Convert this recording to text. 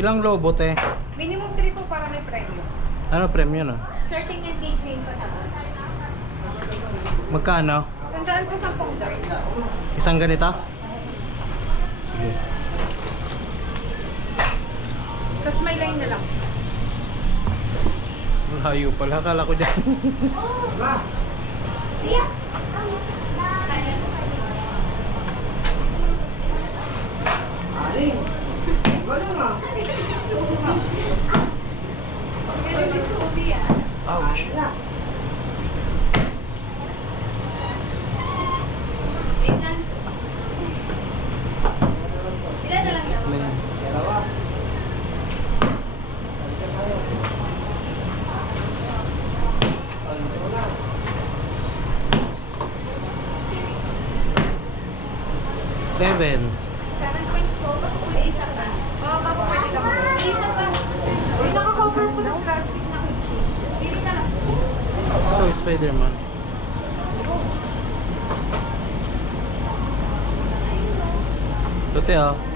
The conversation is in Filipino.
Ilang lobo, te? Minimum 3 po para may premyo. Ano premium, no? Starting and cage ngayon pataas. Magkano? Sandaan po 10 dart. Isang ganito? Sige. Tapos may line na lang. Layo pala. Akala ko dyan. Siya? Ouch. Ilan na lang yan? Seven. 7 points po. Basta po isa ka. Baka po pwede ka mo. Isa ka. Uy, naka-cover po ng plastic na keychains. Pili ka lang. Ito, Spider-Man. Ito, te, oh.